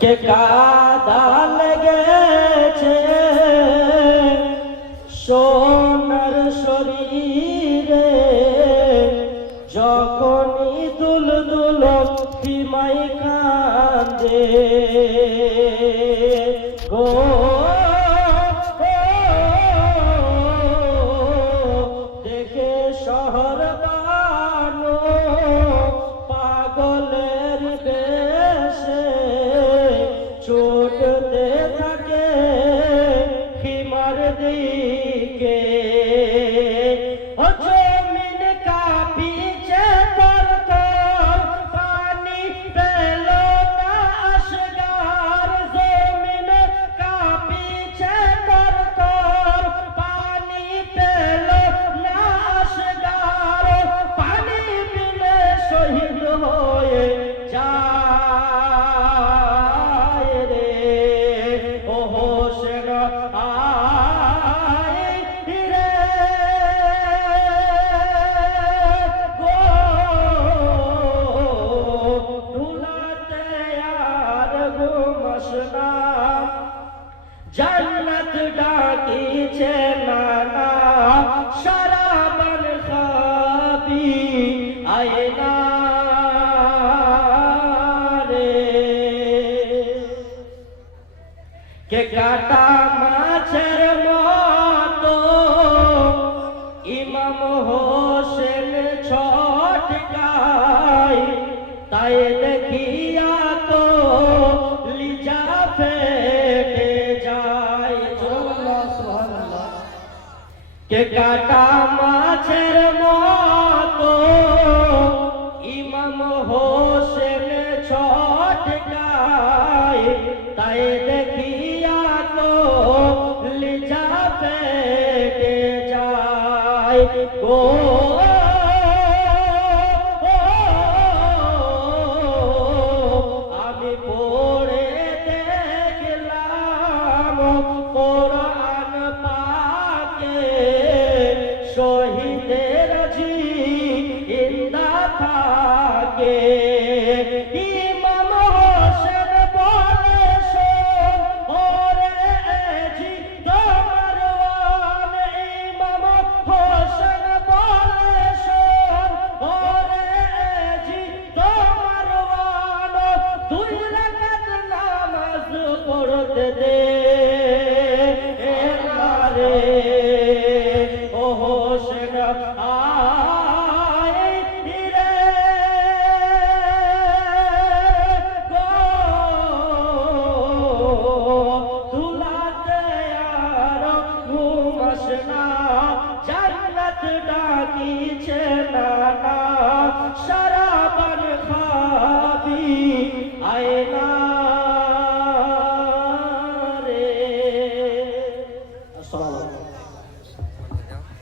কে কাদা লেগেছে সোনার শরীরে যখনই দুল দুল ফিমাই কাঁদে গো দেখে শহর বানো পাগলের দেশে ছুটতে থাকে হিমার দিকে ও জমিন কাঁপিছে তর তর পানি পেল না আসগার জমিন কাঁপিছে তর তর পানি পেল না আসগার পানি বিলে শহীদ হয়ে যায় রে ও হোসেন আয় রে গো ধুলাতে আর ঘুমাস না জান্নাত ডাকিছে নানা শরাবন খাবি আয় না রে কে কাটা মাছের মতো ইমাম হোসেন ছটকায় তাই দেখিয়া তো লিজা ফেটে যায় কে কাটা মাছের মতো ইমাম হোসেন ছটকায় তাই দেখিয়া তো লিজা ফেটে যায় গো আমি পড়ে দেখলাম কোরআন পাকে শহীদের জিন্দা থাকে ইমাম হোসেন বলে শোন ওরে জিন্দ মারওয়ান ইমাম হোসেন বলে শোন ওরে জিন্দ মারওয়ান তুই